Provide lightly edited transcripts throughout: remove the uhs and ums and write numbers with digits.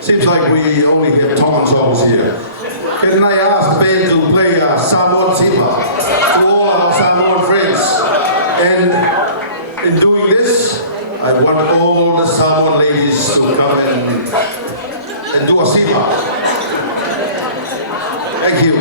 Seems like we only have Tom songs here. Can I ask the band to play Samoan Sipa to all our Samoan friends? And in doing this, I want all the Samoan ladies to come and do a Sipa. Thank you.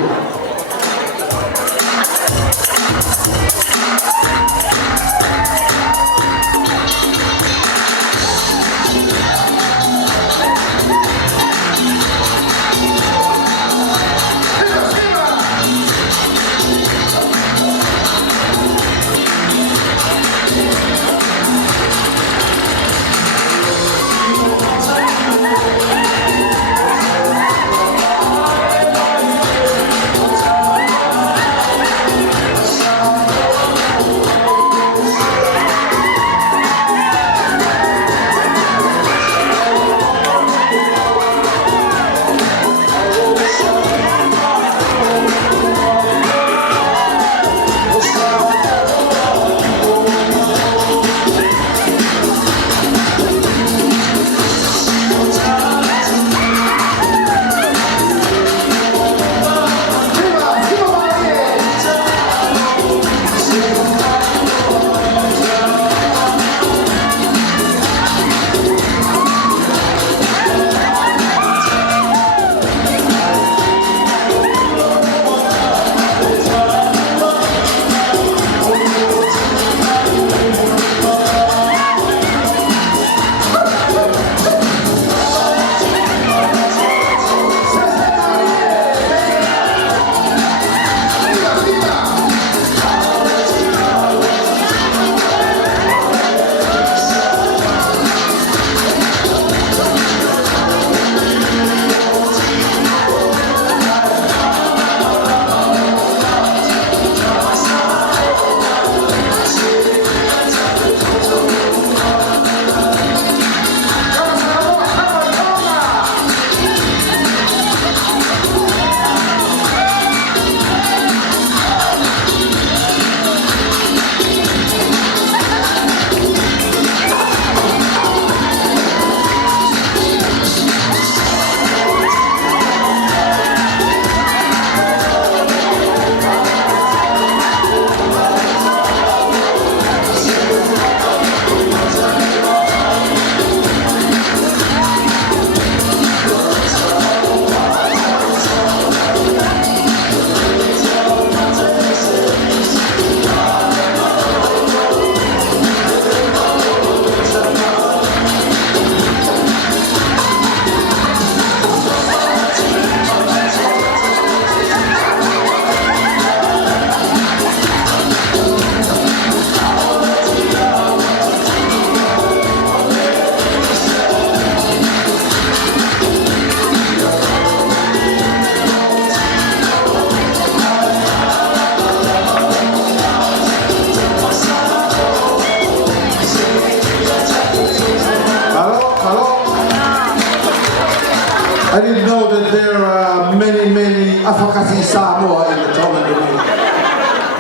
I didn't know that there are many Afakasi Samoa in the tournament.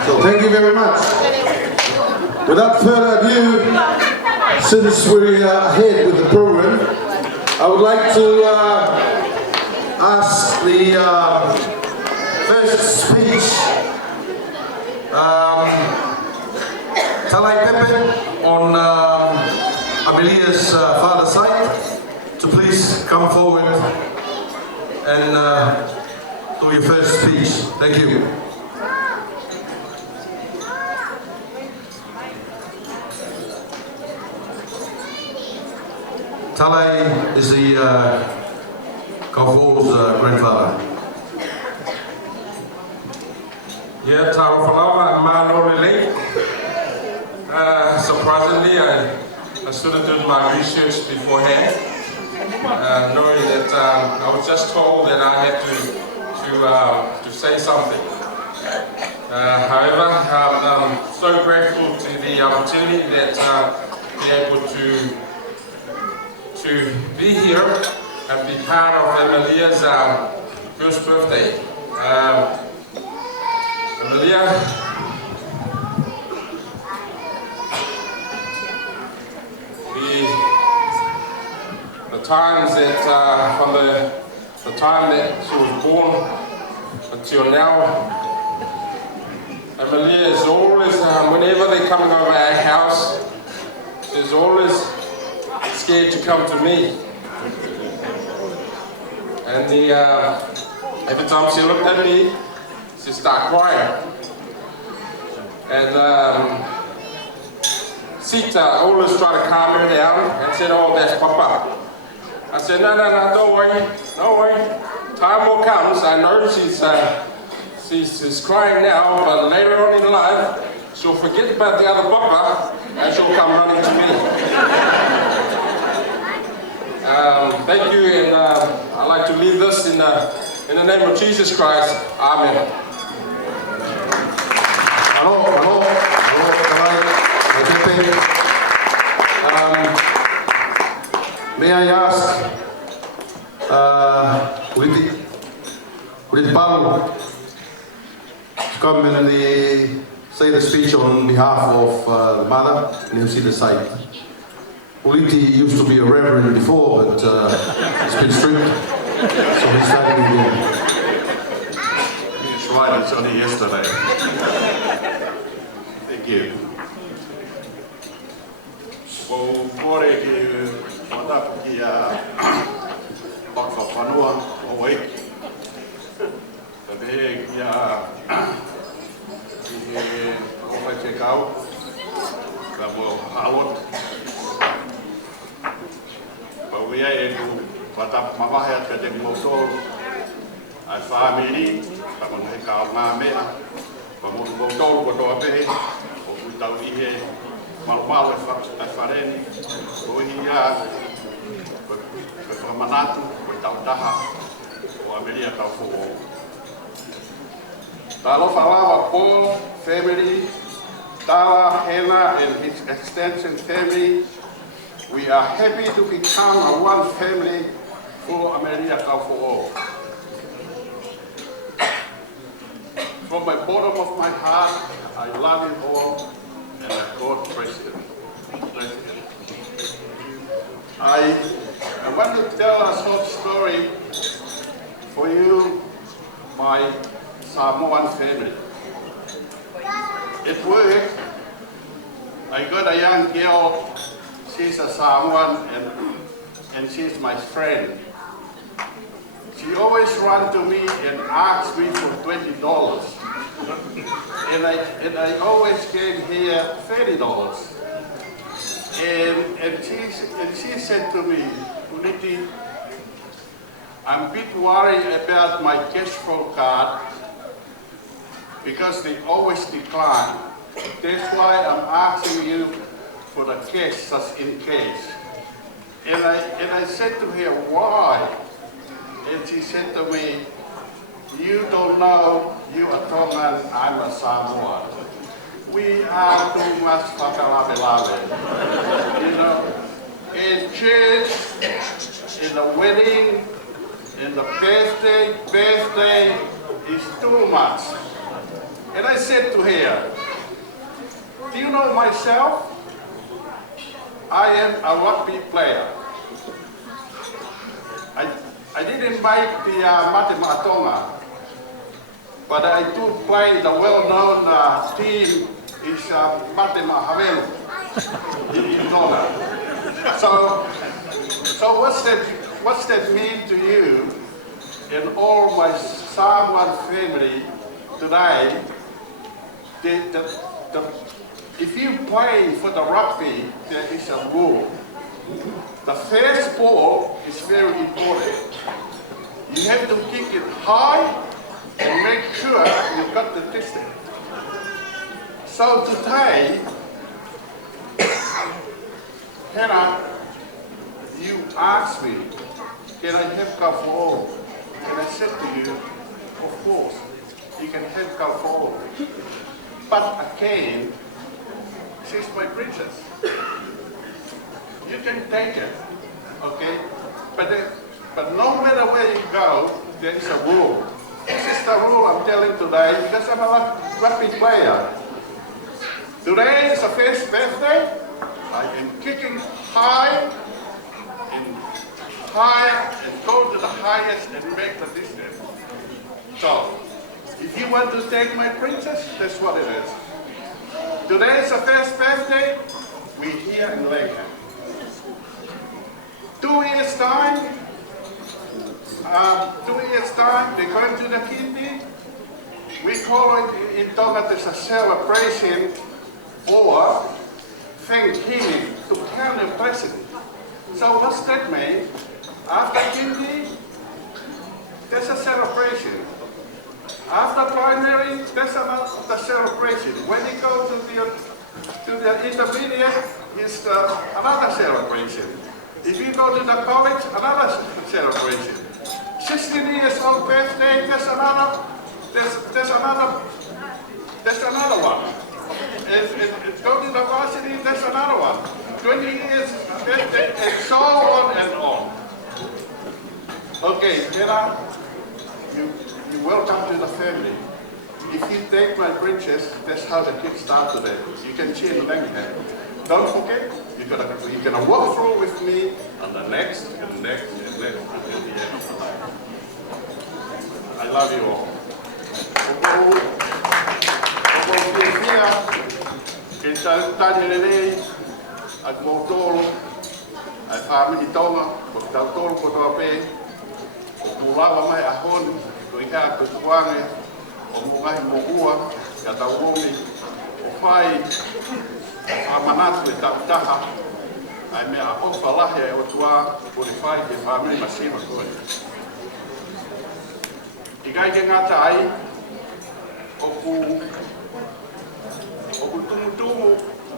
So thank you very much. Without further ado, since we're ahead with the program, I would like to ask the first speech, Talai Pepe on Amelia's father's side, to please come forward and do your first speech. Thank you. Talai is the Kaufu's grandfather. Yeah, Tawafalawa, Manori Lake. Surprisingly, I should have done my research beforehand, knowing that I was just told that I had to say something. However, I'm so grateful to the opportunity that be able to be here and be part of Amelia's first birthday. Amelia, times that, from the time that she was born until now, Amelia is always, whenever they're coming over our house, she's always scared to come to me. And every time she looked at me, she started crying. And Sita always tried to calm her down and said, "Oh, that's Papa." I said, no, don't worry. Time will come. I know she's crying now, but later on in life, she'll forget about the other Papa and she'll come running to me. Thank you, and I'd like to leave this in the name of Jesus Christ. Amen. May I ask Uliti Palu to come and say the speech on behalf of the mother and you'll see the site. Uliti used to be a reverend before, but it's been strict, so he's starting again. It's right, it's only yesterday. Thank you. Ko kore ki matapu ki whakawhanua o Waiki. Ka te ki he kawhai te kau, ka mo hawot. Pau ia e ku whatapu mamahe at ka te motoro ai whamiri, ka mo he kau ngā mea, ka mo motoro ko toa pehe, o ku tau ihe Malumalo e whareni, o hia, koe whamanatu, koe tautaha, o Ameria tau fōo. Tā lofa lawa Paul, family, Tala, Hena, and his extension family, we are happy to become a one family for Ameria tau fōo. From the bottom of my heart, I love you all. And God bless him. I want to tell a short story for you, my Samoan family. At work, I got a young girl, she's a Samoan and she's my friend. She always runs to me and asks me for $20. And I always gave her $30. And she said to me, Uliti, I'm a bit worried about my cash flow card because they always decline. That's why I'm asking you for the cash just in case. And I said to her, why? And she said to me, you don't know, you are Tongan, I'm a Samoan. We are too much whakalabelabe. You know, in church, in the wedding, in the birthday is too much. And I said to her, do you know myself? I am a rugby player. I didn't make the Mate Matonga, but I do play the well-known team is Mate Mahavelu in Tonga. So what's that mean to you and all my Samoan family today? If you play for the rugby, there is a rule. The first ball is very important. You have to kick it high and make sure you got the distance. So today, Hannah, you asked me, can I have kafo? And I said to you, of course, you can have kafo. But again, she's my princess. You can take it, okay? But no matter where you go, there is a rule. This is the rule I'm telling today because I'm a rugby player. Today is the first birthday. I am kicking high and higher and go to the highest and make the distance. So, if you want to take my princess, that's what it is. Today is the first birthday, we're here in Lakehead. 2 years time, they're going to the kindy. We call it in Tonga, there's a celebration or Thanksgiving to County President. So what's that mean? After kindy, there's a celebration. After primary, there's another celebration. When you go to the intermediate, it's another celebration. If you go to the college, another celebration. 16 years old birthday, there's another one. If go to the varsity, there's another one. 20 years birthday, and so on and on. Okay, Kira, you're welcome to the family. If you take my princess, that's how the kids start today. You can cheer the Lakehead. Don't forget, you're gonna walk through with me on the next and next and next until the end of the life. I love you all. At Motolo, at Family Tonga, but Tautolo Kotoape, Mulawa Mai Ahon, Kuika Kutuane, o Mungai Mogua, Katauomi, o Pai, Amanatu e Tautaha, ai mea ofa lahe o tua, o le Pai ke Family Masima koe. I kai ke ngata ai, o ku tumutumu,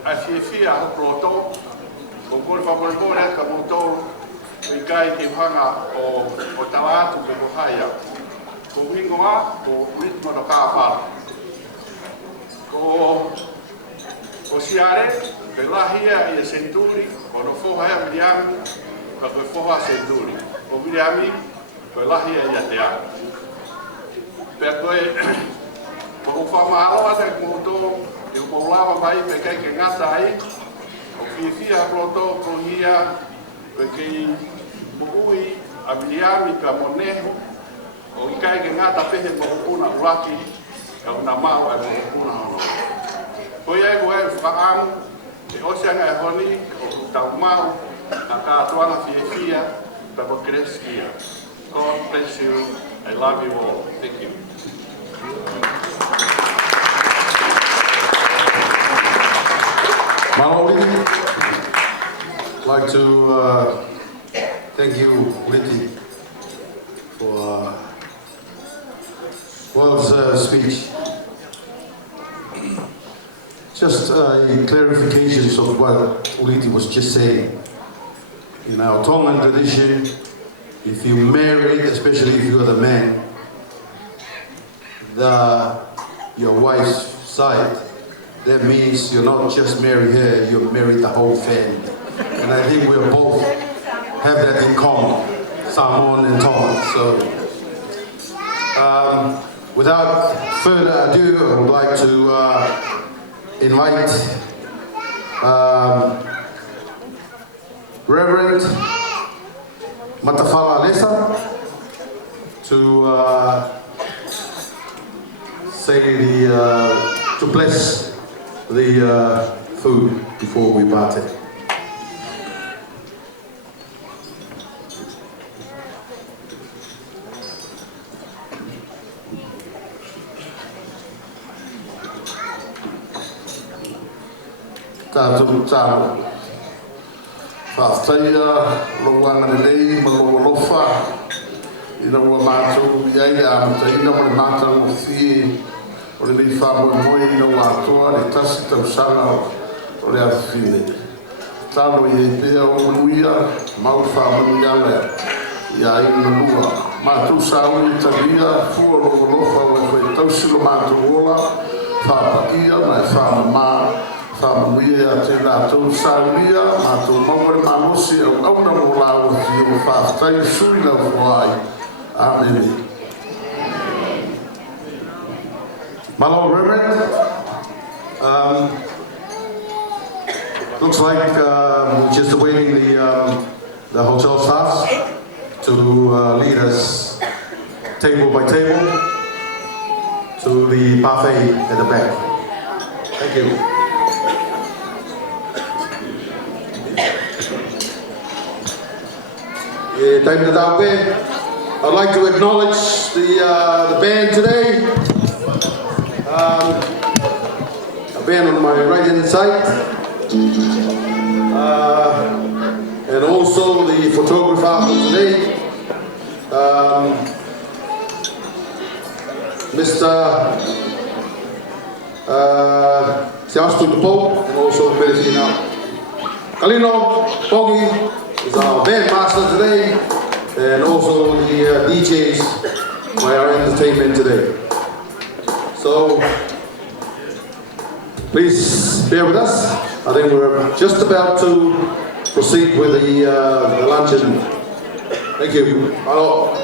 a fia o proto, o kore whaporepore ka motor, o i kai ke hanga o tawatu ko haya. Ko hingoa, ko ritmo no kāpara. Ko siare, pe lahia i a Centuri, ko no foha ea Miriami, ka koe foha Centuri. Ko Miriami, koe lahia i a te a. Pea koe, ko whamaaroa te kumotor, e o maulawa mai pe kai ke ngata ai, o whiwhia proto ko hia, pe kei mokui a Miriami ka moneho, o i kai ke ngata pehe mohupuna uraki, ka una mau e mohupuna hono. Ko iai ko e whaamu, e oseanga e honi, o tau mau, na ka atuanga whiwhia, pa ko kreskia. God bless you. I love you all. Thank you. Maloli, I'd like to thank you, Liti, for Will's speech. Just clarifications of what Uliti was just saying. In our Tongan tradition, if you marry, especially if you are the man, your wife's side, that means you're not just married her, you're married the whole family. And I think we both have that in common, Samoan and Tongan. So, without further ado, I would like to invite Reverend Matafala Lesa to to bless the food before we partake. Tātou tāu whāwhataia, loanga nei, malolofa, ina ua mātou iai a mataina mo le mātou mo fie, o le mei whamoe ina ua atoa, le tasi tau sanga o le awhine. Tālo i e pēa o manuia, mau whamoe lea, ia ina lua. Mātou sāu i tawia, fua lolofa o e koe tausilo mātou ola, whapakia, mai whamamā, whamamuia a te rātou sāuia, mātou maure mānosi au auna mo lau ki o whāwhtai sui lau whai. Amen. Malo Reverend, looks like we're just awaiting the hotel staff. to lead us table by table to the buffet at the back. Thank you. I'd like to acknowledge the band today. A band on my right hand side. And also the photographer for today, Mr. Siastu Pope, and also Medicina. Kalino Pogi is our bandmaster today, and also the DJs for our entertainment today. So, please bear with us. I think we're just about to proceed with the luncheon. Thank you. Hello.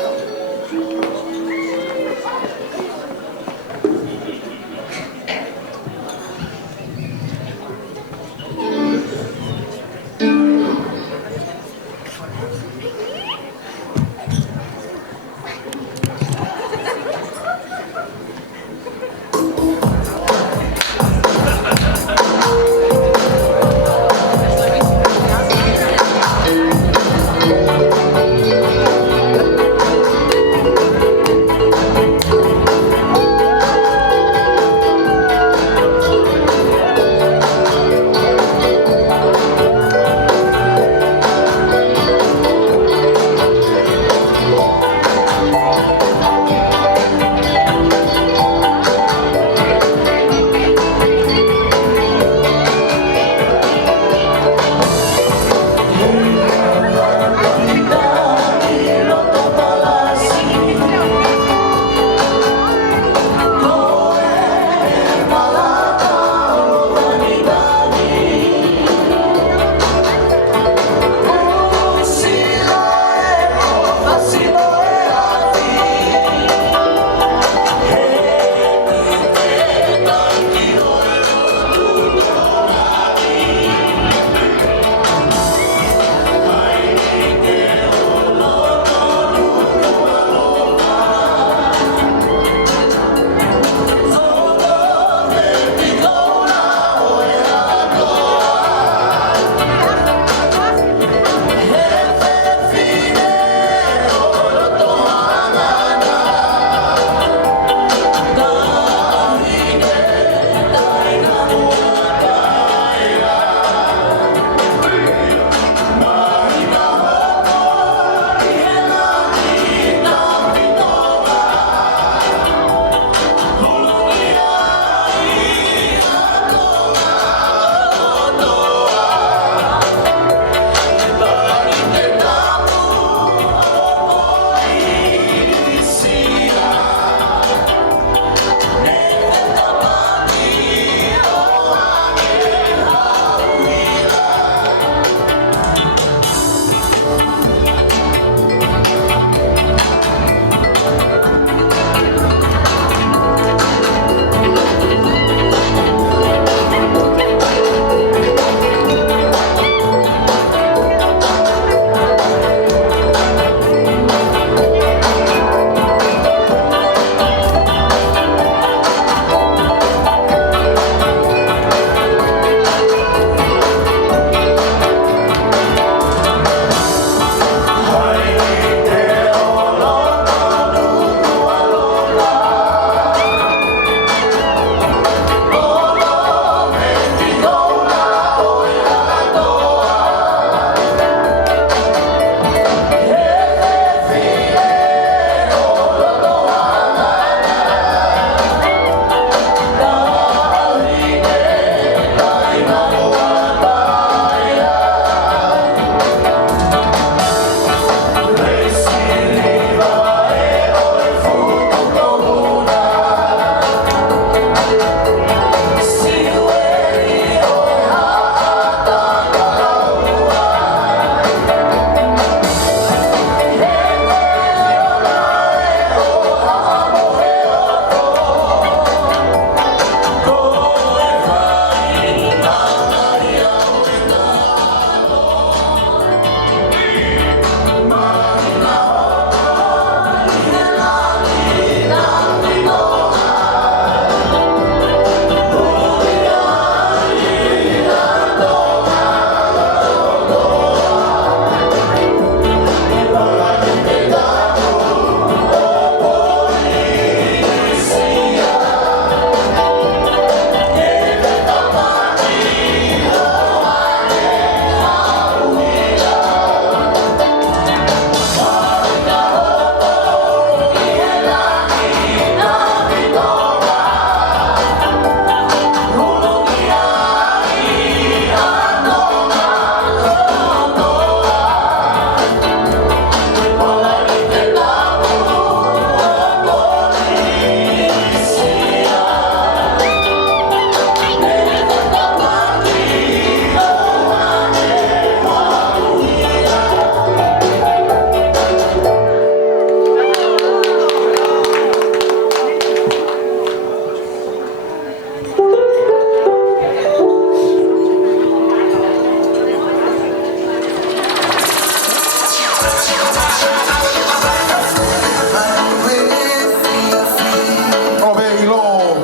Oh, very low.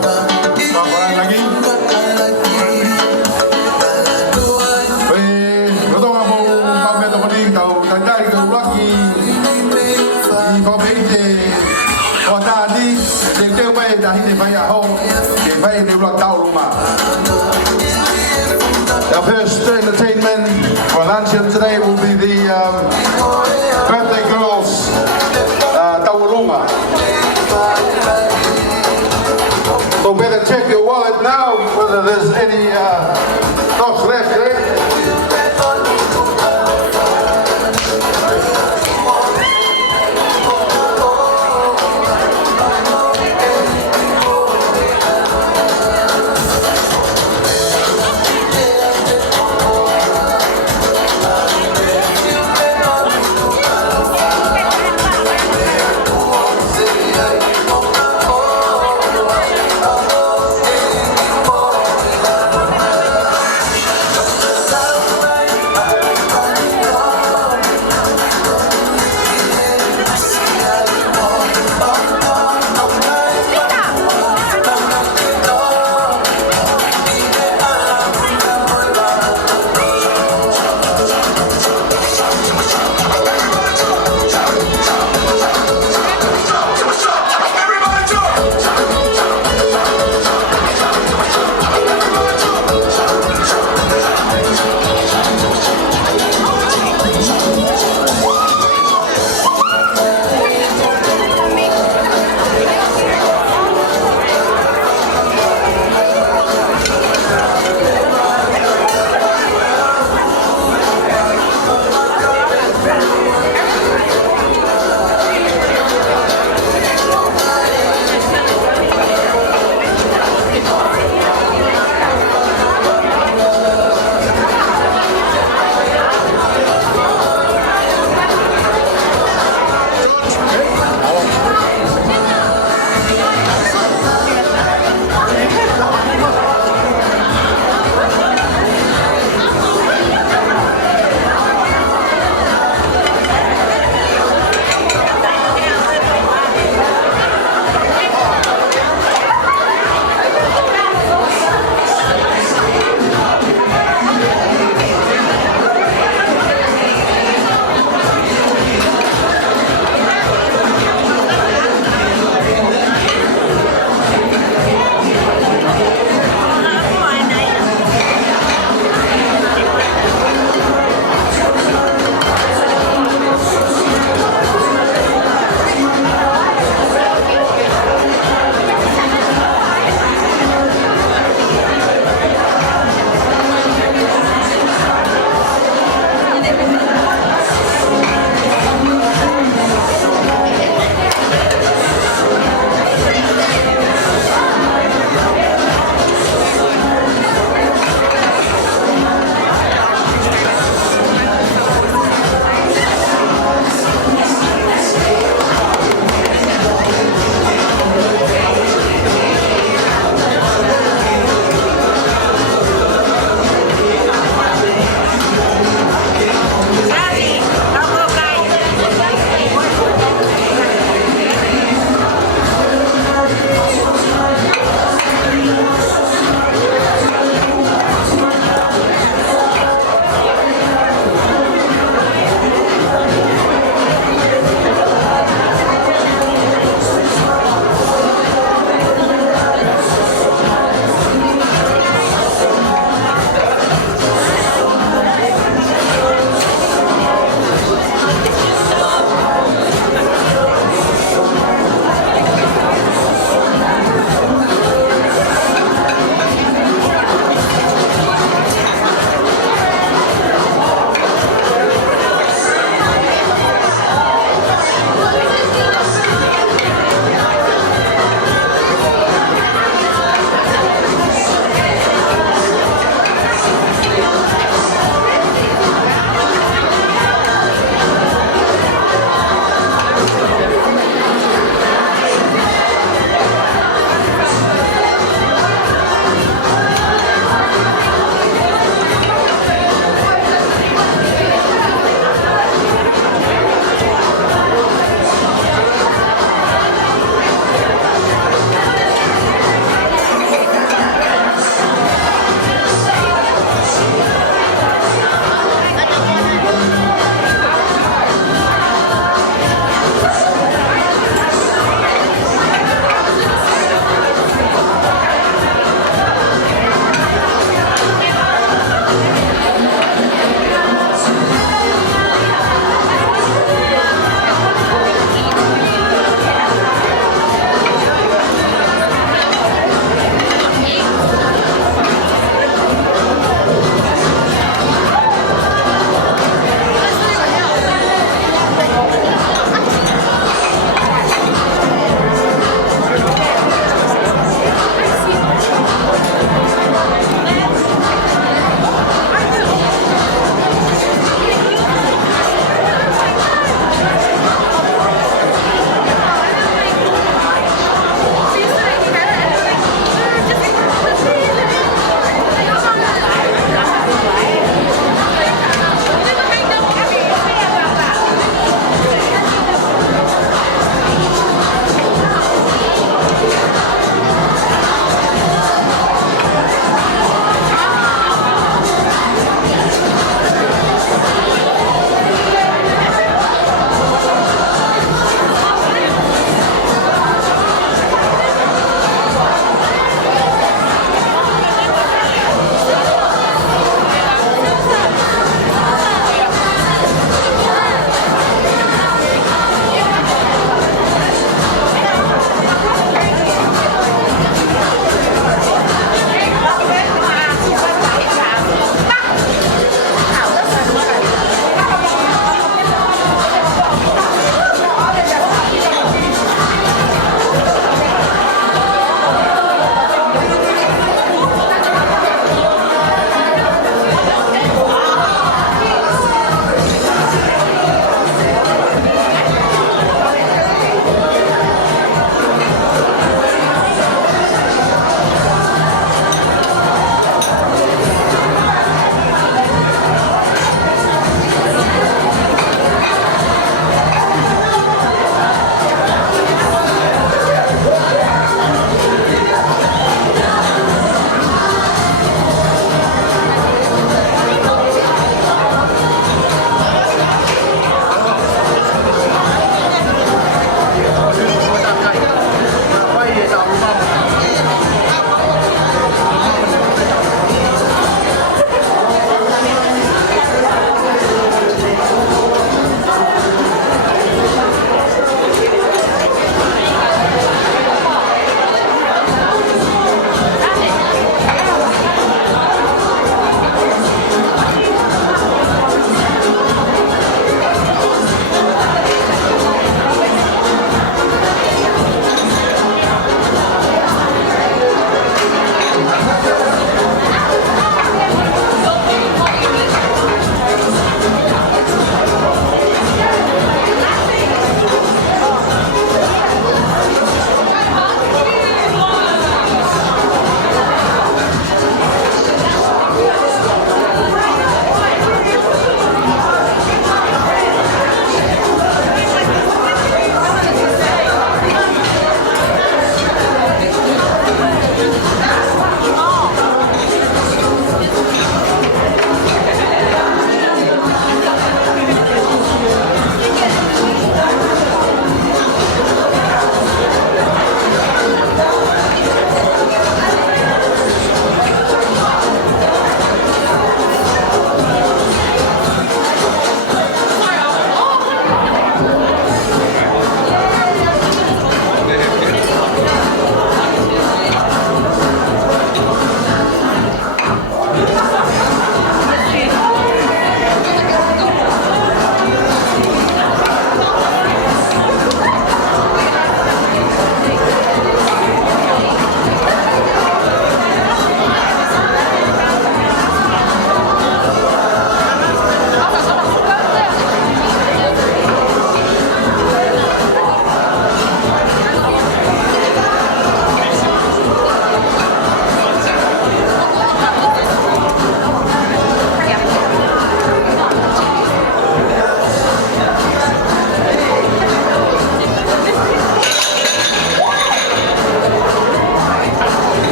Paparan lagi. Có tôi là một con mẹ tôi đi tàu thành ra cái lucky thì có mấy gì còn ta đi để kêu bay là thì phải ở home để phải đều là tàu luôn mà. The first entertainment for luncheon today will be the